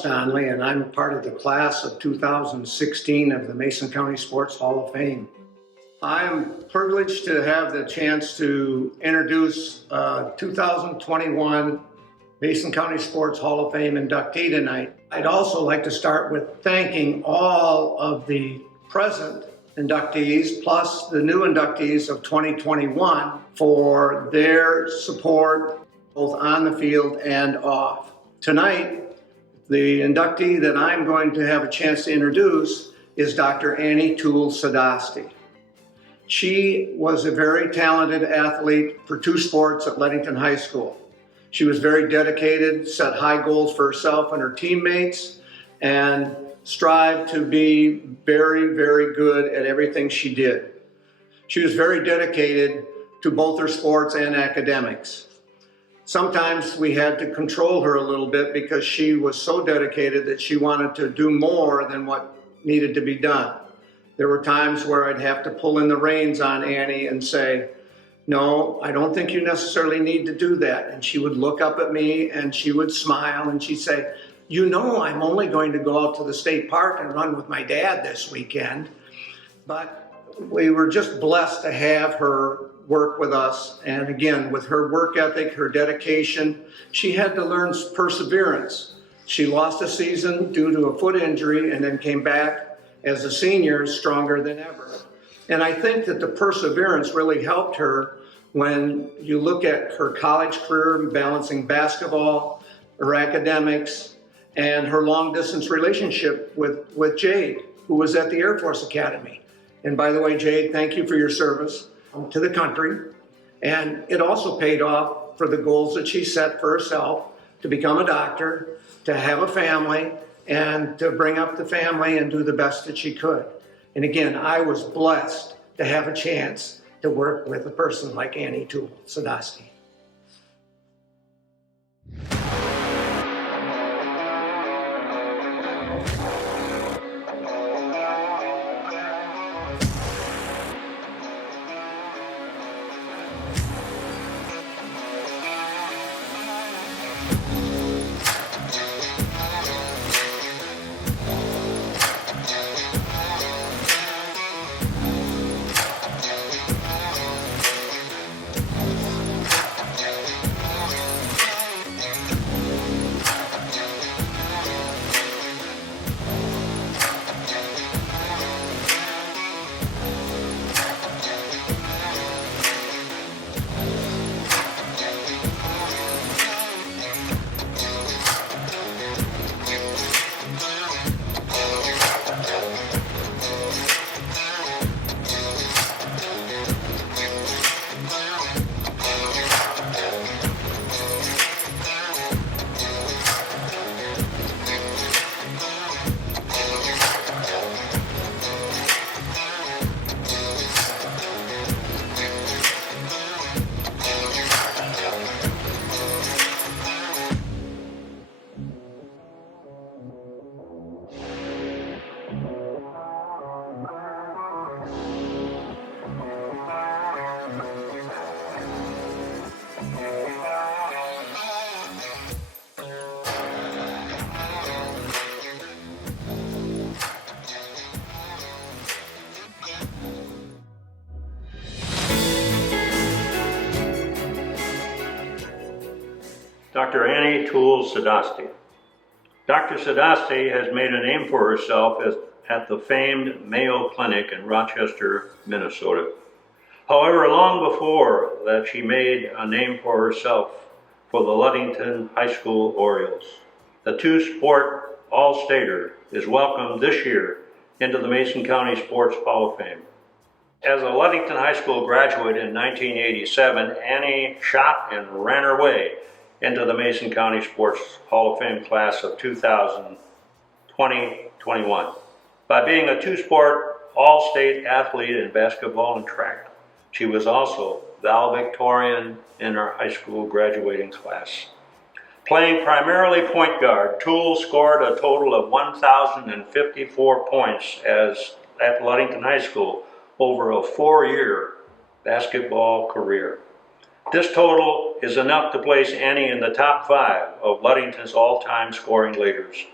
Stanley, and I'm part of the class of 2016 of the Mason County Sports Hall of Fame. I'm privileged to have the chance to introduce 2021 Mason County Sports Hall of Fame inductee tonight. I'd also like to start with thanking all of the present inductees, plus the new inductees of 2021, for their support both on the field and off. Tonight, the inductee that I'm going to have a chance to introduce is Dr. Tewel Sadosty. She was a very talented athlete for two sports at Leadington High School. She was very dedicated, set high goals for herself and her teammates, and strived to be very, very good at everything she did. She was very dedicated to both her sports and academics. Sometimes we had to control her a little bit because she was so dedicated that she wanted to do more than what needed to be done. There were times where I'd have to pull in the reins on Annie and say, "No, I don't think you necessarily need to do that." And she would look up at me and she would smile and she'd say, "You know, I'm only going to go out to the state park and run with my dad this weekend." But we were just blessed to have her work with us. And again, with her work ethic, her dedication, she had to learn perseverance. She lost a season due to a foot injury and then came back as a senior stronger than ever. And I think that the perseverance really helped her when you look at her college career, balancing basketball, her academics, and her long-distance relationship with Jade, who was at the Air Force Academy. And by the way, Jade, thank you for your service to the country. And it also paid off for the goals that she set for herself to become a doctor, to have a family, and to bring up the family and do the best that she could. And again, I was blessed to have a chance to work with a person like Tewel Sadosty. Dr. Tewel Sadosty. Dr. Sadosty has made a name for herself at the famed Mayo Clinic in Rochester, Minnesota. However, long before that, she made a name for herself for the Leadington High School Orioles. The two-sport All-Stater is welcomed this year into the Mason County Sports Hall of Fame. As a Leadington High School graduate in 1987, Annie shot and ran her way into the Mason County Sports Hall of Fame class of 2020-21 by being a two-sport all-state athlete in basketball and track. She was also valedictorian in her high school graduating class. Playing primarily point guard, Tewel scored a total of 1,054 points at Leadington High School over a 4-year basketball career. This total is enough to place Annie in the top 5 of Leadington's all-time scoring leaders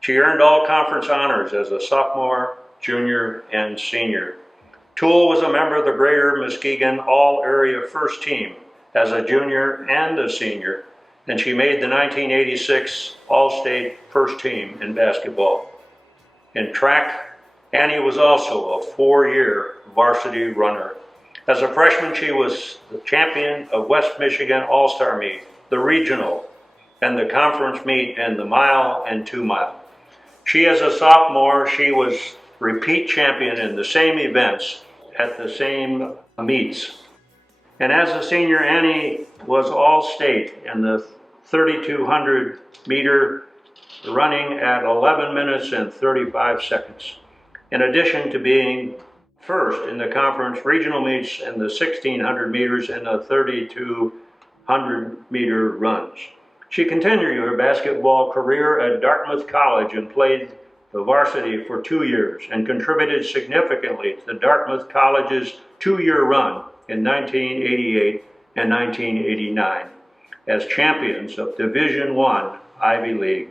She earned all conference honors as a sophomore, junior, and senior. Tewel was a member of the Greater Muskegon All-Area First Team as a junior and a senior, and she made the 1986 All-State First Team in basketball. In track, Annie was also a 4-year varsity runner. As a freshman, she was the champion of West Michigan All-Star Meet, the regional, and the conference meet in the mile and 2 mile. She, as a sophomore, she was repeat champion in the same events at the same meets. And as a senior, Annie was all-state in the 3,200 meter running at 11 minutes and 35 seconds. In addition to being first in the conference regional meets in the 1,600 meters and the 3,200 meter runs. She continued her basketball career at Dartmouth College and played the varsity for 2 years and contributed significantly to Dartmouth College's 2-year run in 1988 and 1989 as champions of Division I Ivy League.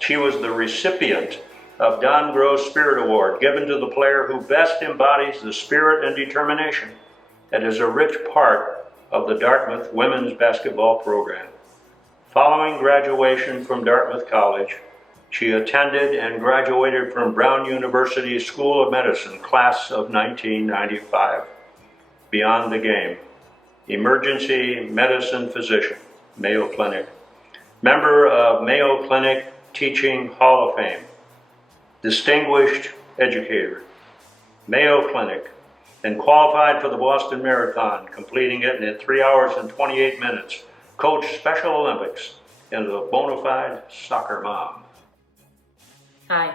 She was the recipient of Don Gross Spirit Award, given to the player who best embodies the spirit and determination that is a rich part of the Dartmouth women's basketball program. Following graduation from Dartmouth College, she attended and graduated from Brown University School of Medicine, class of 1995. Beyond the Game, emergency medicine physician, Mayo Clinic, member of Mayo Clinic Teaching Hall of Fame, distinguished educator, Mayo Clinic, and qualified for the Boston Marathon, completing it in 3 hours and 28 minutes. Coached Special Olympics and a bona fide soccer mom. Hi,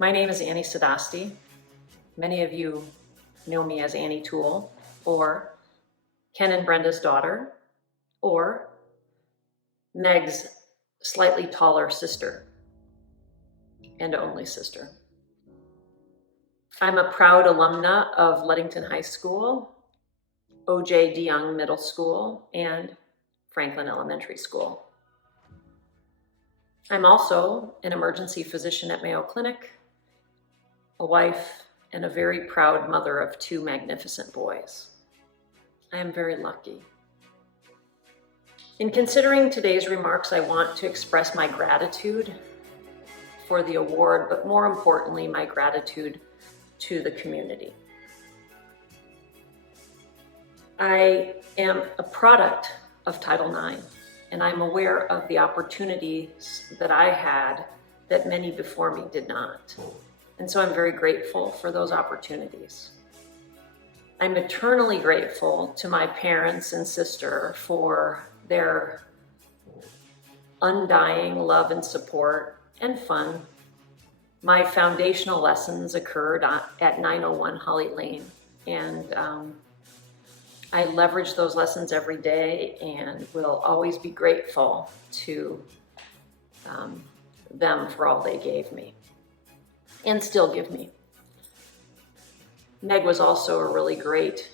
my name is Annie Sadosty. Many of you know me as Annie Tewel, or Ken and Brenda's daughter, or Meg's slightly taller sister and only sister. I'm a proud alumna of Leadington High School, O.J. DeYoung Middle School, and Franklin Elementary School. I'm also an emergency physician at Mayo Clinic, a wife, and a very proud mother of 2 magnificent boys. I am very lucky. In considering today's remarks, I want to express my gratitude for the award, but more importantly, my gratitude to the community. I am a product of Title IX, and I'm aware of the opportunities that I had that many before me did not. And so I'm very grateful for those opportunities. I'm eternally grateful to my parents and sister for their undying love and support and fun. My foundational lessons occurred at 901 Holly Lane, and I leverage those lessons every day and will always be grateful to them for all they gave me and still give me. Meg was also a really great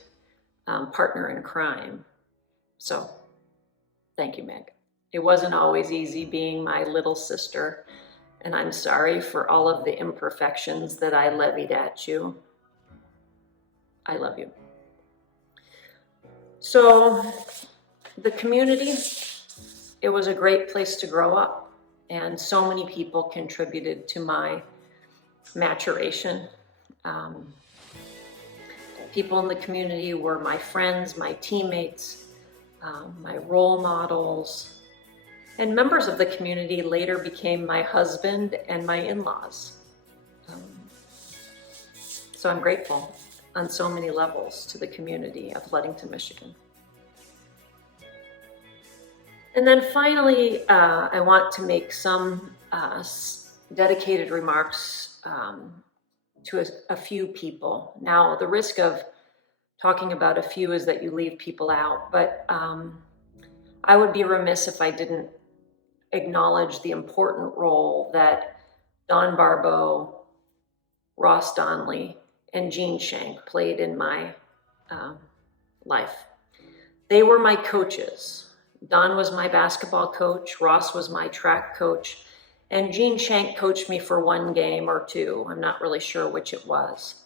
partner in crime. So thank you, Meg. It wasn't always easy being my little sister, and I'm sorry for all of the imperfections that I levied at you. I love you. So the community, it was a great place to grow up, and so many people contributed to my maturation. People in the community were my friends, my teammates, my role models, and members of the community later became my husband and my in-laws. So I'm grateful on so many levels to the community of Leadington, Michigan. And then finally, I want to make some dedicated remarks to a few people. Now, the risk of talking about a few is that you leave people out, but I would be remiss if I didn't acknowledge the important role that Don Barbeau, Ross Donnelly, and Gene Shank played in my life. They were my coaches. Don was my basketball coach, Ross was my track coach, And Gene Shank coached me for one game or two. I'm not really sure which it was.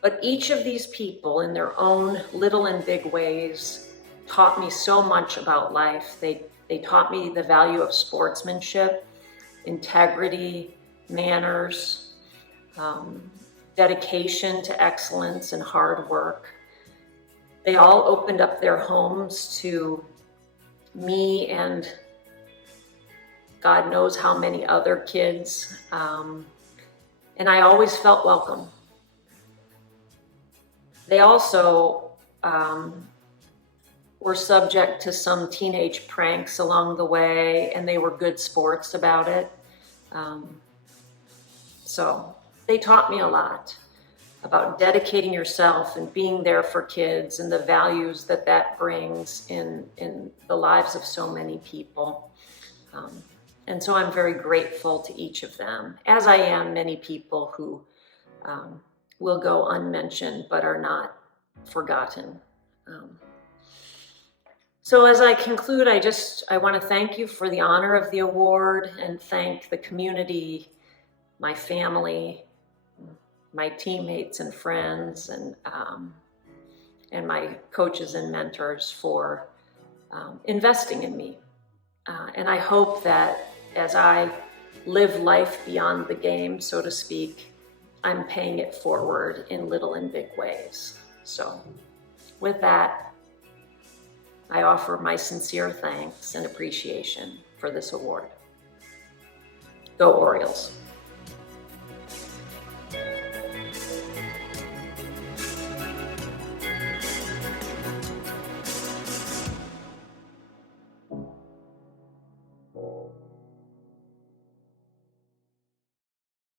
But each of these people, in their own little and big ways, taught me so much about life. They taught me the value of sportsmanship, integrity, manners, dedication to excellence and hard work. They all opened up their homes to me and God knows how many other kids. And I always felt welcome. They also were subject to some teenage pranks along the way, and they were good sports about it. So they taught me a lot about dedicating yourself and being there for kids and the values that that brings in the lives of so many people. And so I'm very grateful to each of them, as I am many people who will go unmentioned but are not forgotten. So as I conclude, I want to thank you for the honor of the award and thank the community, my family, my teammates and friends, and my coaches and mentors for investing in me. And I hope that as I live life beyond the game, so to speak, I'm paying it forward in little and big ways. So with that, I offer my sincere thanks and appreciation for this award. Go Orioles.